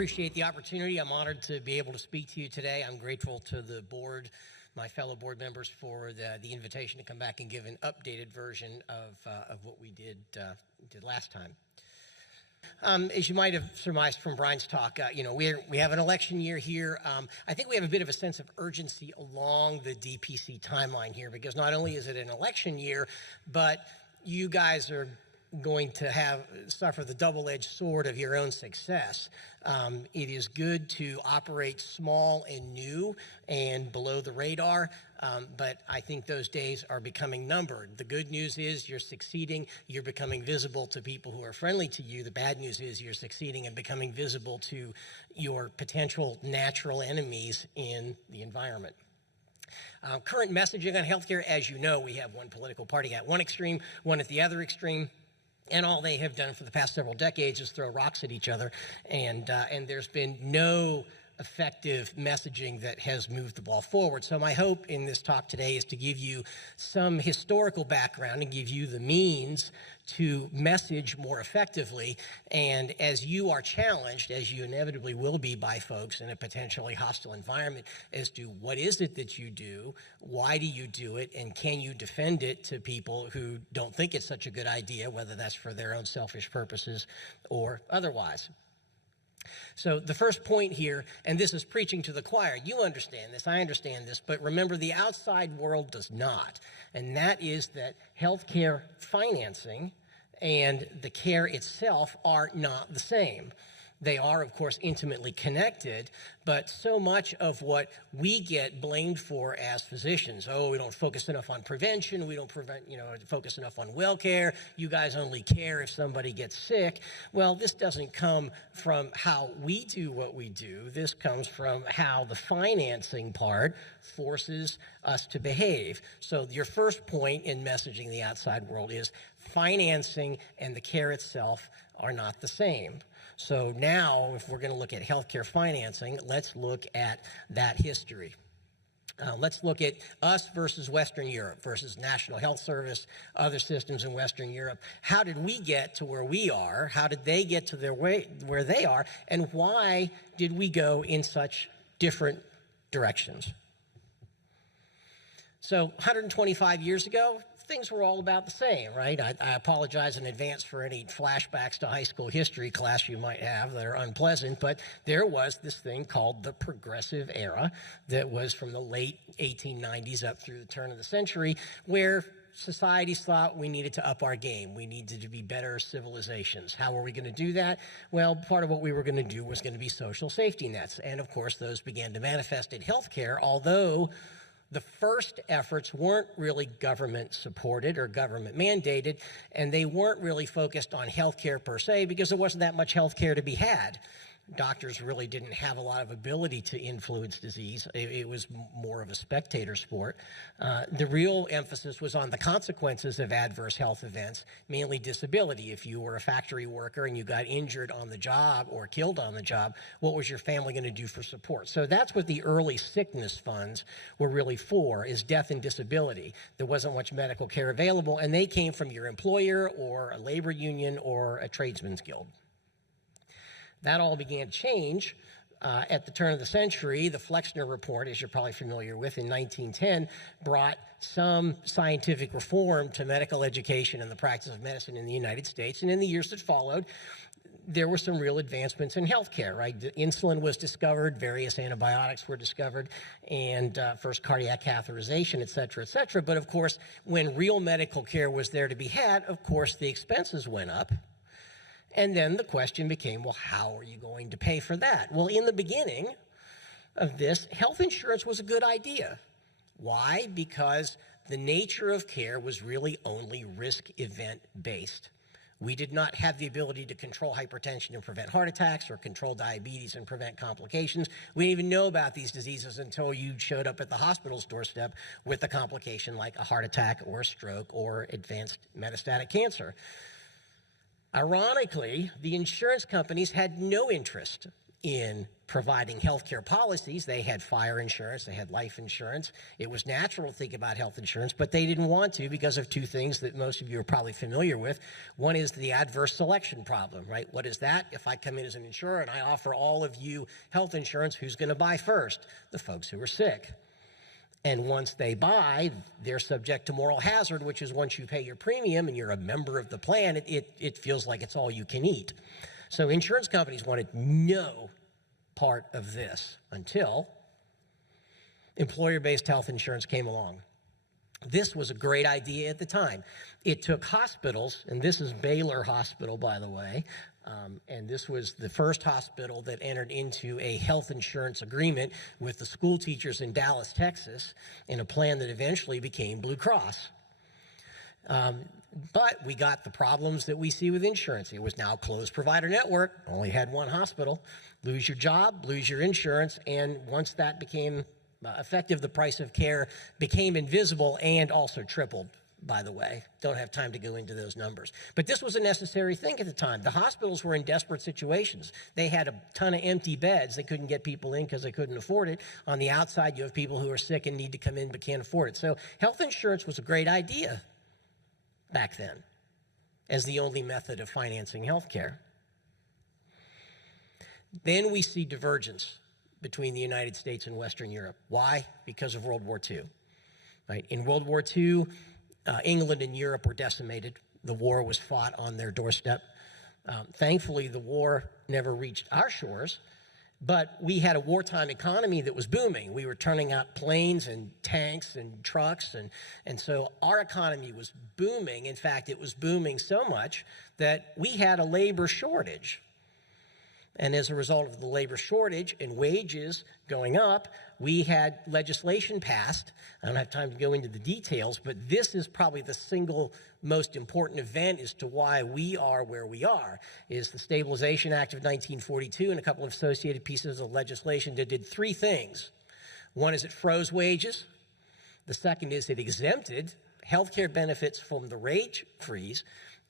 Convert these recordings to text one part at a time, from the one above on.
appreciate the opportunity. I'm honored to be able to speak to you today. I'm grateful to the board, my fellow board members, for the invitation to come back and give an updated version of what we did last time. As you might have surmised from Brian's talk, we have an election year here. I think we have a bit of a sense of urgency along the DPC timeline here, because not only is it an election year, but you guys are going to suffer the double-edged sword of your own success. It is good to operate small and new and below the radar, but I think those days are becoming numbered. The good news is you're succeeding. You're becoming visible to people who are friendly to you. The bad news is you're succeeding and becoming visible to your potential natural enemies in the environment. Current messaging on healthcare, as you know, we have one political party at one extreme, one at the other extreme. And all they have done for the past several decades is throw rocks at each other. And there's been no effective messaging that has moved the ball forward. So my hope in this talk today is to give you some historical background and give you the means to message more effectively. And as you are challenged, as you inevitably will be by folks in a potentially hostile environment, as to what is it that you do, why do you do it, and can you defend it to people who don't think it's such a good idea, whether that's for their own selfish purposes or otherwise. So the first point here, and this is preaching to the choir, you understand this, I understand this, but remember the outside world does not. And that is that healthcare financing and the care itself are not the same. They are, of course, intimately connected, but so much of what we get blamed for as physicians, we don't focus enough on prevention, we don't focus enough on well care, you guys only care if somebody gets sick. Well, this doesn't come from how we do what we do. This comes from how the financing part forces us to behave. So your first point in messaging the outside world is financing and the care itself are not the same. So now, if we're going to look at healthcare financing, let's look at that history. Let's look at us versus Western Europe versus National Health Service, other systems in Western Europe. How did we get to where we are? How did they get to where they are? And why did we go in such different directions? So 125 years ago, things were all about the same, right? I apologize in advance for any flashbacks to high school history class you might have that are unpleasant, but there was this thing called the progressive era that was from the late 1890s up through the turn of the century, where societies thought we needed to up our game. We needed to be better civilizations. How were we going to do that? Well, part of what we were going to do was going to be social safety nets. And of course, those began to manifest in healthcare, although the first efforts weren't really government supported or government mandated, and they weren't really focused on healthcare per se because there wasn't that much healthcare to be had. Doctors really didn't have a lot of ability to influence disease. It was more of a spectator sport. The real emphasis was on the consequences of adverse health events, mainly disability. If you were a factory worker and you got injured on the job or killed on the job, what was your family going to do for support? So that's what the early sickness funds were really for, is death and disability. There wasn't much medical care available, and they came from your employer or a labor union or a tradesman's guild. That all began to change at the turn of the century. The Flexner Report, as you're probably familiar with, in 1910, brought some scientific reform to medical education and the practice of medicine in the United States. And in the years that followed, there were some real advancements in healthcare, right? The insulin was discovered, various antibiotics were discovered, and first cardiac catheterization, et cetera, et cetera. But of course, when real medical care was there to be had, of course, the expenses went up. And then the question became, well, how are you going to pay for that? Well, in the beginning of this, health insurance was a good idea. Why? Because the nature of care was really only risk event based. We did not have the ability to control hypertension and prevent heart attacks or control diabetes and prevent complications. We didn't even know about these diseases until you showed up at the hospital's doorstep with a complication like a heart attack or a stroke or advanced metastatic cancer. Ironically, the insurance companies had no interest in providing healthcare policies. They had fire insurance, they had life insurance. It was natural to think about health insurance, but they didn't want to because of two things that most of you are probably familiar with. One is the adverse selection problem, right? What is that? If I come in as an insurer and I offer all of you health insurance, who's going to buy first? The folks who are sick. And once they buy, they're subject to moral hazard, which is once you pay your premium and you're a member of the plan, it feels like it's all you can eat. So insurance companies wanted no part of this until employer-based health insurance came along. This was a great idea at the time. It took hospitals, and this is Baylor Hospital, by the way, and this was the first hospital that entered into a health insurance agreement with the school teachers in Dallas, Texas, in a plan that eventually became Blue Cross. But we got the problems that we see with insurance. It was now a closed provider network, only had one hospital. Lose your job, lose your insurance, and once that became effective, the price of care became invisible and also tripled, by the way. Don't have time to go into those numbers. But this was a necessary thing at the time. The hospitals were in desperate situations. They had a ton of empty beds. They couldn't get people in because they couldn't afford it. On the outside, you have people who are sick and need to come in but can't afford it. So health insurance was a great idea back then as the only method of financing health care. Then we see divergence between the United States and Western Europe. Why? Because of World War II. Right? In World War II, England and Europe were decimated. The war was fought on their doorstep. Thankfully, the war never reached our shores, but we had a wartime economy that was booming. We were turning out planes and tanks and trucks, and so our economy was booming. In fact, it was booming so much that we had a labor shortage. And as a result of the labor shortage and wages going up, we had legislation passed. I don't have time to go into the details, but this is probably the single most important event as to why we are where we are, is the Stabilization Act of 1942 and a couple of associated pieces of legislation that did three things. One is it froze wages. The second is it exempted healthcare benefits from the wage freeze.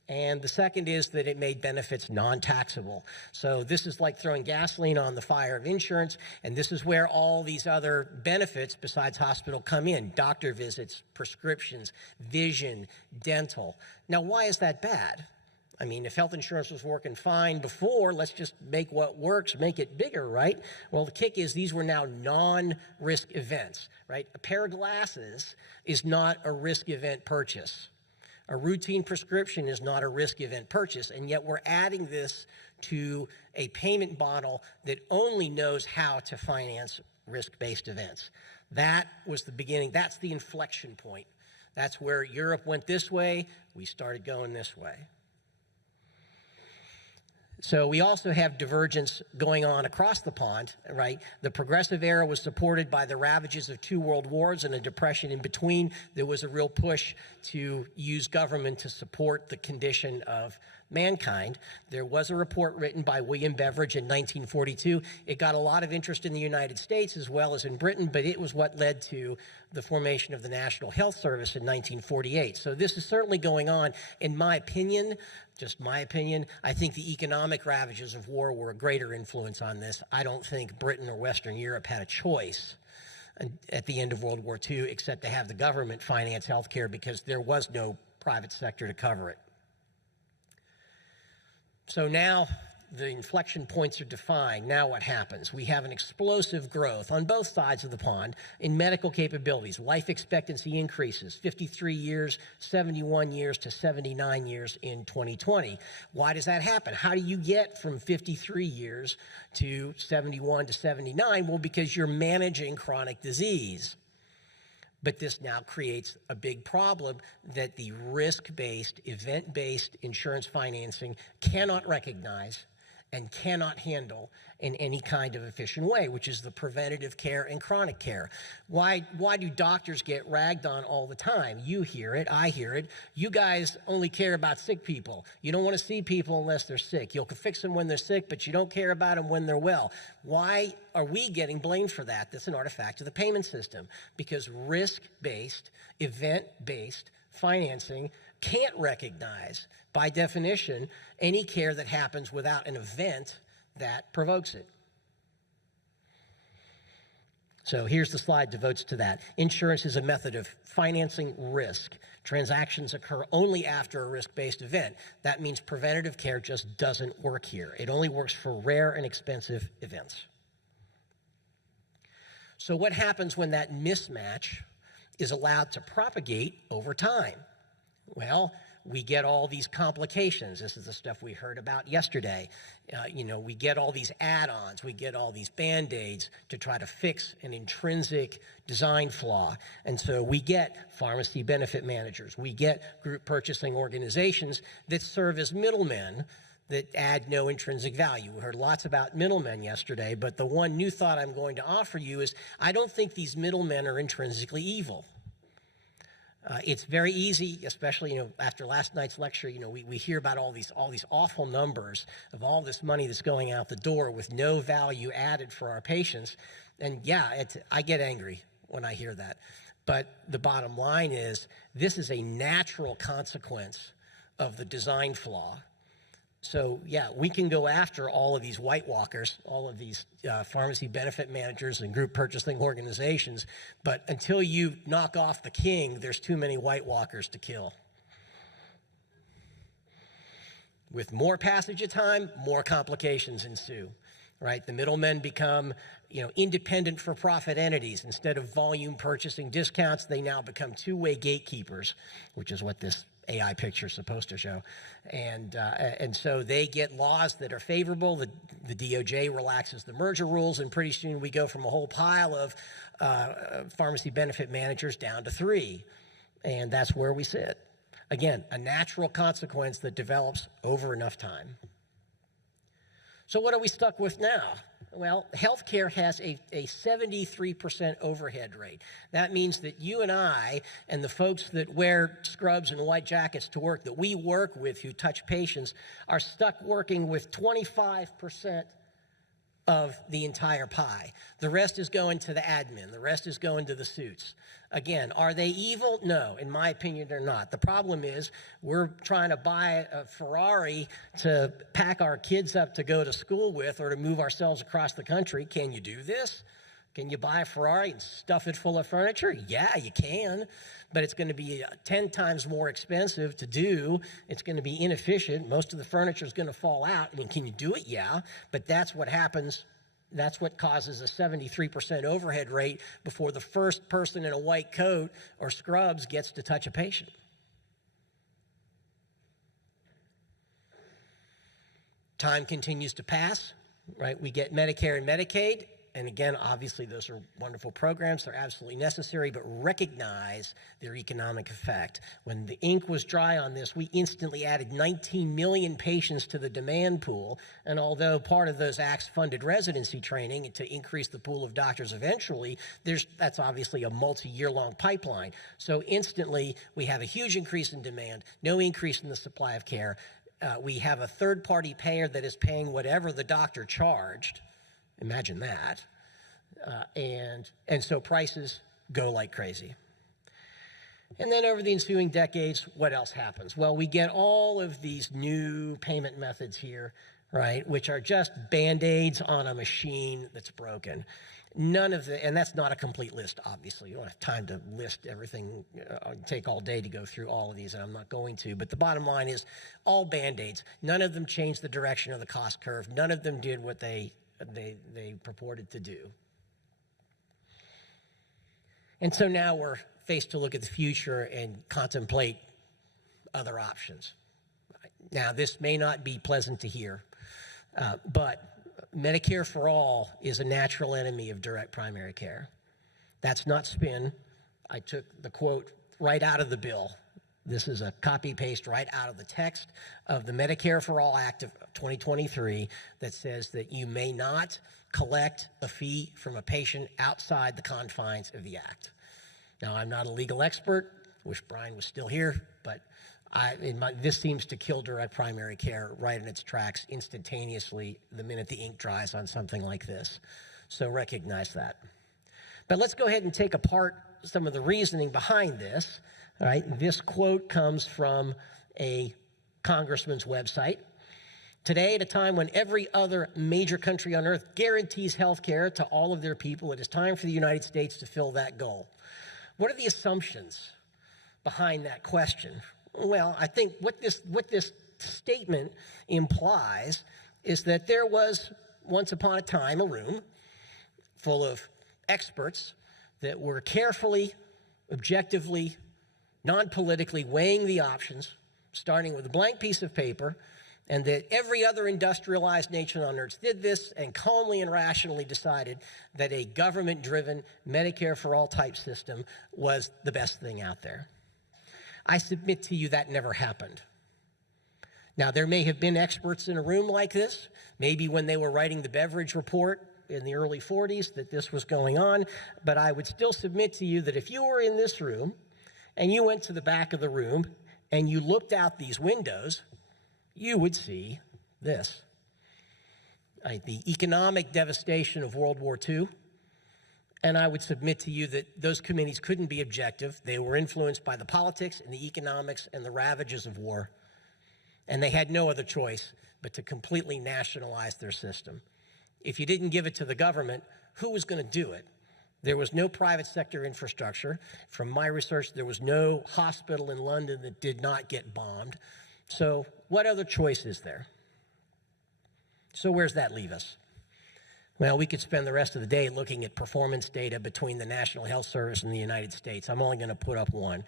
And the second is that it made benefits non-taxable. So this is like throwing gasoline on the fire of insurance, and this is where all these other benefits besides hospital come in: doctor visits, prescriptions, vision, dental. Now, why is that bad? I mean, if health insurance was working fine before, let's just make what works, make it bigger, right? Well, the kick is these were now non-risk events, right? A pair of glasses is not a risk event purchase. A routine prescription is not a risk event purchase, and yet we're adding this to a payment model that only knows how to finance risk-based events. That was the beginning. That's the inflection point. That's where Europe went this way. We started going this way. So we also have divergence going on across the pond, right? The progressive era was supported by the ravages of 2 world wars and a depression in between. There was a real push to use government to support the condition of mankind. There was a report written by William Beveridge in 1942. It got a lot of interest in the United States as well as in Britain, but it was what led to the formation of the National Health Service in 1948. So this is certainly going on. In my opinion, just my opinion, I think the economic ravages of war were a greater influence on this. I don't think Britain or Western Europe had a choice at the end of World War II except to have the government finance healthcare because there was no private sector to cover it. So now the inflection points are defined. Now what happens? We have an explosive growth on both sides of the pond in medical capabilities. Life expectancy increases, 53 years, 71 years to 79 years in 2020. Why does that happen? How do you get from 53 years to 71 to 79? Well, because you're managing chronic disease. But this now creates a big problem that the risk-based, event-based insurance financing cannot recognize and cannot handle in any kind of efficient way, which is the preventative care and chronic care. Why do doctors get ragged on all the time? You hear it, I hear it. You guys only care about sick people. You don't want to see people unless they're sick. You'll fix them when they're sick, but you don't care about them when they're well. Why are we getting blamed for that? That's an artifact of the payment system, because risk-based, event-based financing can't recognize, by definition, any care that happens without an event that provokes it. So here's the slide devotes to that. Insurance is a method of financing risk. Transactions occur only after a risk-based event. That means preventative care just doesn't work here. It only works for rare and expensive events. So what happens when that mismatch is allowed to propagate over time? Well, we get all these complications. This is the stuff we heard about yesterday. We get all these add-ons. We get all these Band-Aids to try to fix an intrinsic design flaw. And so we get pharmacy benefit managers. We get group purchasing organizations that serve as middlemen that add no intrinsic value. We heard lots about middlemen yesterday, but the one new thought I'm going to offer you is I don't think these middlemen are intrinsically evil. It's very easy, especially after last night's lecture. We hear about all these awful numbers of all this money that's going out the door with no value added for our patients, and yeah, I get angry when I hear that. But the bottom line is this is a natural consequence of the design flaw. So yeah, we can go after all of these white walkers, all of these pharmacy benefit managers and group purchasing organizations, but until you knock off the king, there's too many white walkers to kill. With more passage of time, more complications ensue, right? The middlemen become independent for-profit entities. Instead of volume purchasing discounts, they now become two-way gatekeepers, which is what this AI picture is supposed to show. And so they get laws that are favorable. The DOJ relaxes the merger rules, and pretty soon we go from a whole pile of pharmacy benefit managers down to 3. And that's where we sit. Again, a natural consequence that develops over enough time. So what are we stuck with now? Well, healthcare has a 73% overhead rate. That means that you and I and the folks that wear scrubs and white jackets to work that we work with who touch patients are stuck working with 25% of the entire pie. The rest is going to the admin. The rest is going to the suits. Again, are they evil? No, in my opinion, they're not. The problem is we're trying to buy a Ferrari to pack our kids up to go to school with or to move ourselves across the country. Can you do this? Can you buy a Ferrari and stuff it full of furniture? Yeah, you can, but it's going to be 10 times more expensive to do. It's going to be inefficient. Most of the furniture is going to fall out. I mean, can you do it? Yeah, but that's what happens. That's what causes a 73% overhead rate before the first person in a white coat or scrubs gets to touch a patient. Time continues to pass, right? We get Medicare and Medicaid. And again, obviously, those are wonderful programs. They're absolutely necessary, but recognize their economic effect. When the ink was dry on this, we instantly added 19 million patients to the demand pool. And although part of those acts funded residency training to increase the pool of doctors eventually, that's obviously a multi-year-long pipeline. So instantly, we have a huge increase in demand, no increase in the supply of care. We have a third-party payer that is paying whatever the doctor charged. Imagine that. And so prices go like crazy. And then over the ensuing decades, what else happens? Well, we get all of these new payment methods here, right, which are just Band-Aids on a machine that's broken. None of the, and that's not a complete list, obviously. You don't have time to list everything, take all day to go through all of these, and I'm not going to. But the bottom line is all Band-Aids. None of them changed the direction of the cost curve. None of them did what they purported to do. And so now we're faced to look at the future and contemplate other options. Now, this may not be pleasant to hear, but Medicare for All is a natural enemy of direct primary care. That's not spin. I took the quote right out of the bill. This is a copy-paste right out of the text of the Medicare for All Act of 2023 that says that you may not collect a fee from a patient outside the confines of the act. Now, I'm not a legal expert. Wish Brian was still here, but this seems to kill direct primary care right in its tracks instantaneously the minute the ink dries on something like this. So recognize that. But let's go ahead and take apart some of the reasoning behind this. All right, this quote comes from a congressman's website, Today, at a time when every other major country on earth guarantees health care to all of their people, it is time for the United States to fill that goal. What are the assumptions behind that question? Well, I think what this statement implies is that there was, once upon a time, a room full of experts that were carefully, objectively, non-politically weighing the options, starting with a blank piece of paper, and that every other industrialized nation on earth did this and calmly and rationally decided that a government-driven Medicare for all type system was the best thing out there. I submit to you that never happened. Now, there may have been experts in a room like this, maybe when they were writing the Beveridge Report in the early 40s that this was going on, but I would still submit to you that if you were in this room and you went to the back of the room and you looked out these windows, you would see this. The economic devastation of World War II, and I would submit to you that those committees couldn't be objective. They were influenced by the politics and the economics and the ravages of war, and they had no other choice but to completely nationalize their system. If you didn't give it to the government, who was going to do it? There was no private sector infrastructure. From my research, there was no hospital in London that did not get bombed. So what other choice is there? So where's that leave us? Well, we could spend the rest of the day looking at performance data between the National Health Service and the United States. I'm only going to put up one.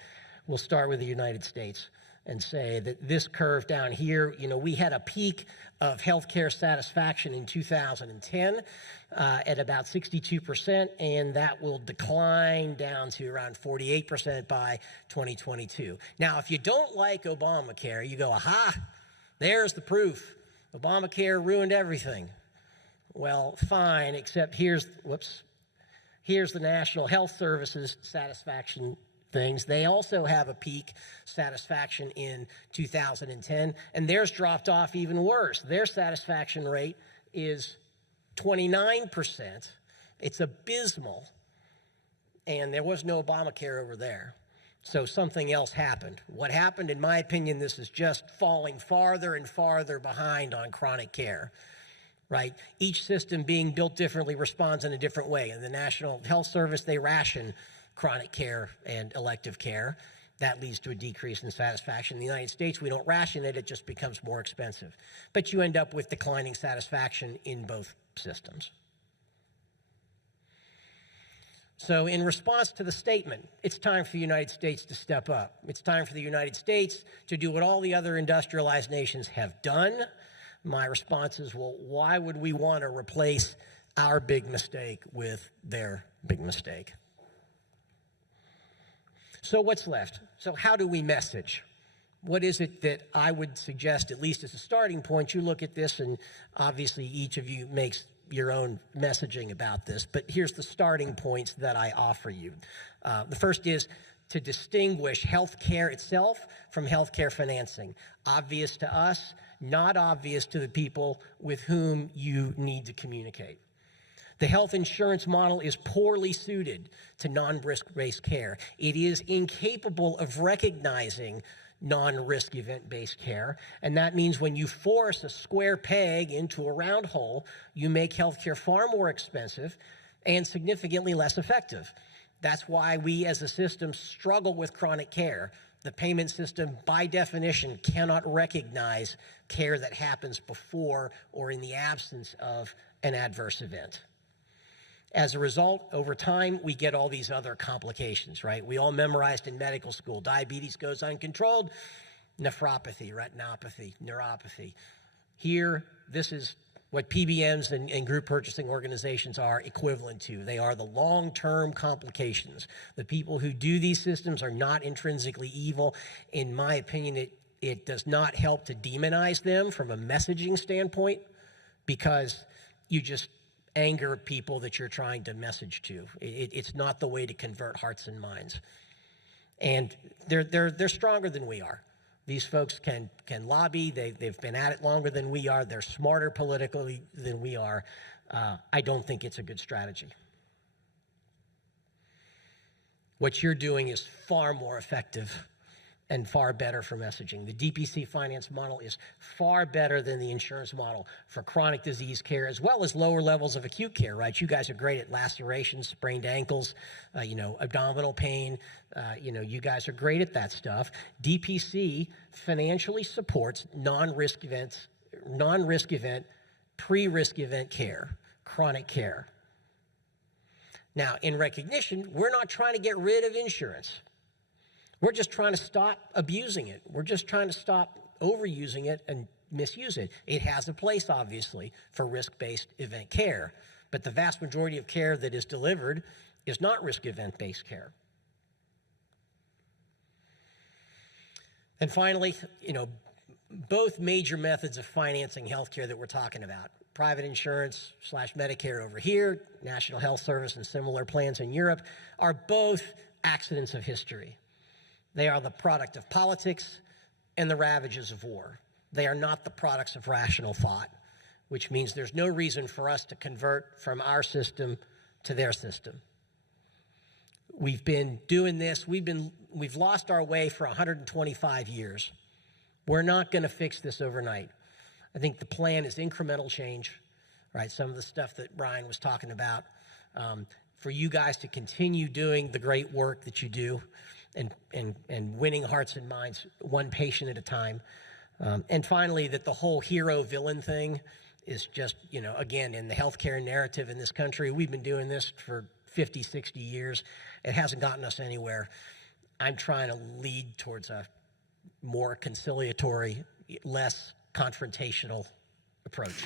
We'll start with the United States and say that this curve down here, we had a peak of healthcare satisfaction in 2010 at about 62%, and that will decline down to around 48% by 2022. Now, if you don't like Obamacare, you go, aha, there's the proof. Obamacare ruined everything. Well, fine, except here's the National Health Service's satisfaction things. They also have a peak satisfaction in 2010, and theirs dropped off even worse. Their satisfaction rate is 29%. It's abysmal, and there was no Obamacare over there. So something else happened. What happened, in my opinion, this is just falling farther and farther behind on chronic care. Right? Each system being built differently responds in a different way. In the National Health Service, they ration chronic care and elective care. That leads to a decrease in satisfaction. In the United States, we don't ration it, it just becomes more expensive. But you end up with declining satisfaction in both systems. So in response to the statement, it's time for the United States to step up. It's time for the United States to do what all the other industrialized nations have done. My response is, well, why would we want to replace our big mistake with their big mistake? So what's left? So how do we message? What is it that I would suggest, at least as a starting point? You look at this, and obviously each of you makes your own messaging about this, but here's the starting points that I offer you. The first is to distinguish health care itself from health care financing. Obvious to us, not obvious to the people with whom you need to communicate. The health insurance model is poorly suited to non-risk-based care. It is incapable of recognizing non-risk event-based care, and that means when you force a square peg into a round hole, you make healthcare far more expensive and significantly less effective. That's why we as a system struggle with chronic care. The payment system, by definition, cannot recognize care that happens before or in the absence of an adverse event. As a result, over time, we get all these other complications, right? We all memorized in medical school. Diabetes goes uncontrolled, nephropathy, retinopathy, neuropathy. Here, this is what PBMs and group purchasing organizations are equivalent to. They are the long-term complications. The people who do these systems are not intrinsically evil. In my opinion, it does not help to demonize them from a messaging standpoint, because you just anger people that you're trying to message to. It's not the way to convert hearts and minds. And they're stronger than we are. These folks can lobby. They've been at it longer than we are. They're smarter politically than we are. I don't think it's a good strategy. What you're doing is far more effective and far better for messaging. The DPC finance model is far better than the insurance model for chronic disease care, as well as lower levels of acute care, right? You guys are great at lacerations, sprained ankles, abdominal pain. You guys are great at that stuff. DPC financially supports non-risk event, pre-risk event care, chronic care. Now, in recognition, we're not trying to get rid of insurance. We're just trying to stop abusing it. We're just trying to stop overusing it and misuse it. It has a place, obviously, for risk-based event care, but the vast majority of care that is delivered is not risk event-based care. And finally, both major methods of financing healthcare that we're talking about, private insurance / Medicare over here, National Health Service and similar plans in Europe, are both accidents of history. They are the product of politics and the ravages of war. They are not the products of rational thought, which means there's no reason for us to convert from our system to their system. We've been doing this, we've lost our way for 125 years. We're not going to fix this overnight. I think the plan is incremental change, right? Some of the stuff that Brian was talking about, for you guys to continue doing the great work that you do and winning hearts and minds one patient at a time. And finally, that the whole hero-villain thing is just, again, in the healthcare narrative in this country, we've been doing this for 50, 60 years. It hasn't gotten us anywhere. I'm trying to lead towards a more conciliatory, less confrontational approach.